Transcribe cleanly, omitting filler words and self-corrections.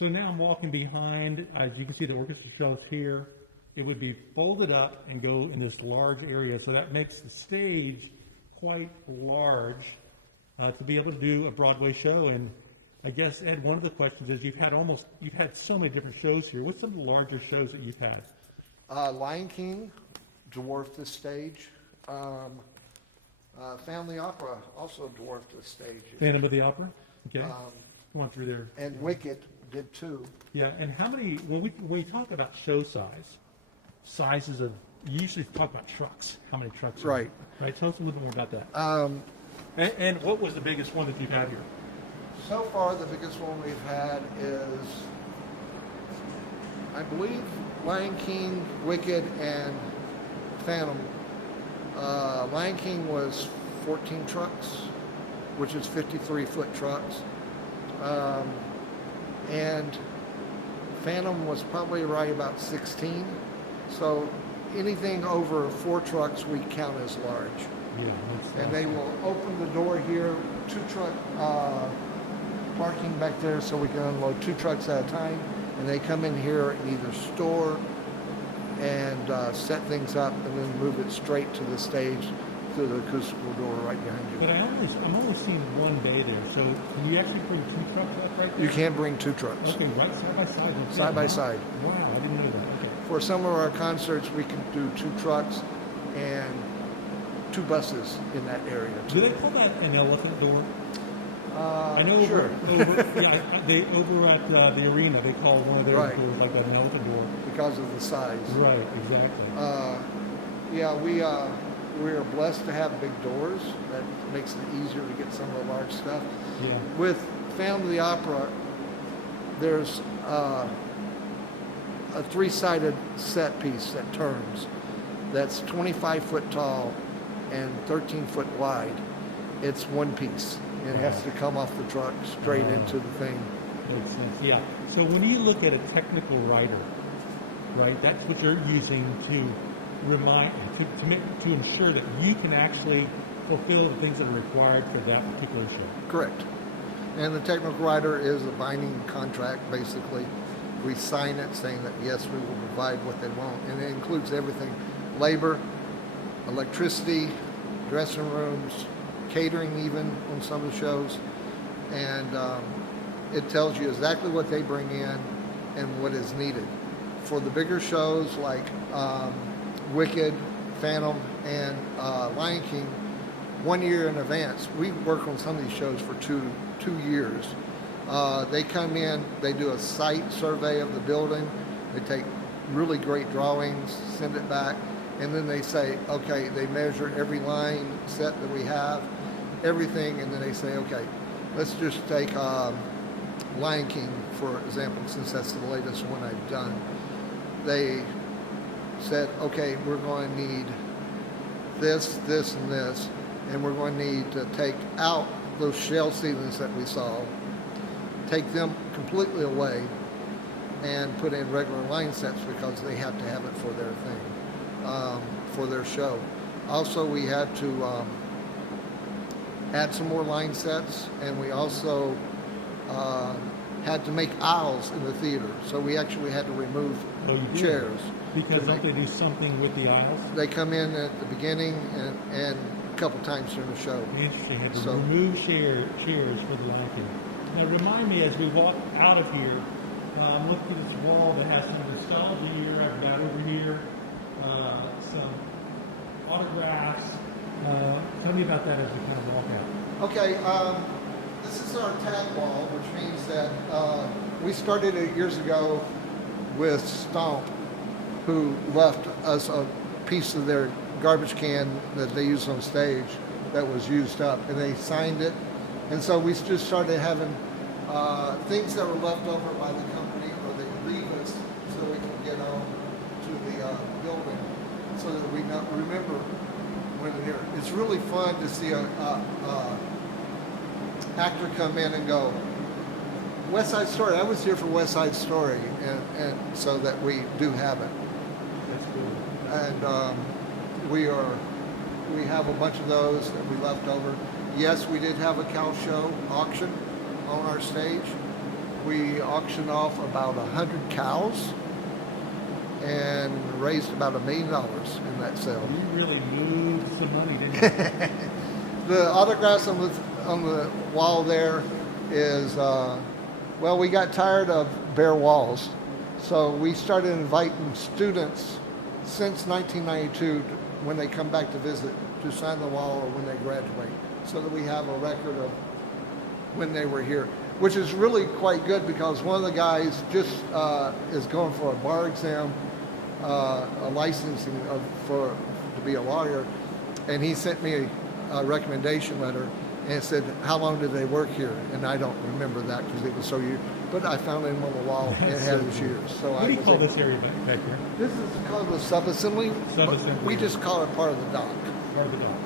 So now I'm walking behind, as you can see the orchestra shelves here. It would be folded up and go in this large area, so that makes the stage quite large to be able to do a Broadway show. And I guess, Ed, one of the questions is you've had so many different shows here. What's some of the larger shows that you've had? Lion King dwarfed the stage. Family Opera also dwarfed the stage. Phantom of the Opera? Okay. Come on through there. And Wicked did too. Yeah, and how many, when we talk about show sizes of, you usually talk about trucks, how many trucks are Right. there, right? Tell us a little bit more about that. And what was the biggest one that you've had here? So far, the biggest one we've had is, I believe, Lion King, Wicked, and Phantom. Lion King was 14 trucks, which is 53-foot trucks. And Phantom was probably right about 16. So anything over 4 trucks we count as large. Yeah. And they will open the door here, 2 truck parking back there, so we can unload 2 trucks at a time. And they come in here and either store and set things up and then move it straight to the stage through the acoustical door right behind you. But I'm only seeing one bay there, so can you actually bring 2 trucks up right there? You can't bring 2 trucks. Okay, right side by side. Okay. Side by side. Wow, I didn't know that. Okay. For some of our concerts, we can do 2 trucks and 2 buses in that area. Do they call that an elephant door? I know Sure. over at the arena, they call one of their Right. doors like an elephant door. Because of the size. Right, exactly. Yeah, we are blessed to have big doors. That makes it easier to get some of the large stuff. Yeah. With Phantom of the Opera, there's a 3-sided set piece that turns. That's 25 foot tall and 13 foot wide. It's one piece. It has to come off the truck straight into the thing. Makes sense. Yeah. So when you look at a technical writer, right, that's what you're using to to ensure that you can actually fulfill the things that are required for that particular show. Correct. And the technical writer is a binding contract, basically. We sign it saying that, yes, we will provide what they want. And it includes everything: labor, electricity, dressing rooms, catering even on some of the shows. And it tells you exactly what they bring in and what is needed. For the bigger shows like Wicked, Phantom, and Lion King, 1 year in advance. We work on some of these shows for two years. They come in, they do a site survey of the building, they take really great drawings, send it back, and then they say, okay, they measure every line set that we have, everything, and then they say, okay, let's just take Lion King, for example, since that's the latest one I've done. They said, okay, we're going to need this, this, and this, and we're going to need to take out those shell ceilings that we saw, take them completely away, and put in regular line sets because they have to have it for their thing, for their show. Also, we had to add some more line sets, and we also had to make aisles in the theater. So we actually had to remove chairs. Because don't they do something with the aisles? They come in at the beginning and a couple times during the show. Interesting. Had to remove chairs for the Lion King. Now remind me, as we walk out of here, I'm looking at this wall that has some nostalgia here. I've got over here some autographs. Tell me about that as we kind of walk out. Okay, this is our tag wall, which means that we started it years ago with Stomp, who left us a piece of their garbage can that they used on stage that was used up, and they signed it. And so we just started having things that were left over by the company, or they leave us so we can get on to the building so that we remember when they're here. It's really fun to see a actor come in and go, West Side Story. I was here for West Side Story, and so that we do have it. That's cool. And we have a bunch of those that we left over. Yes, we did have a cow show auction on our stage, We auctioned off about 100 cows and raised about $1 million in that sale. You really moved some money, didn't you? The autographs on the wall there is, well, we got tired of bare walls, so we started inviting students since 1992 when they come back to visit to sign the wall or when they graduate, so that we have a record of when they were here, which is really quite good because one of the guys just is going for a bar exam, a licensing to be a lawyer, and he sent me a recommendation letter and it said, how long did they work here? And I don't remember that because it was so years, but I found him on the wall and it had his years. So What do you call this area back here? This is called the subassembly. Subassembly. We just call it part of the dock. Part of the dock.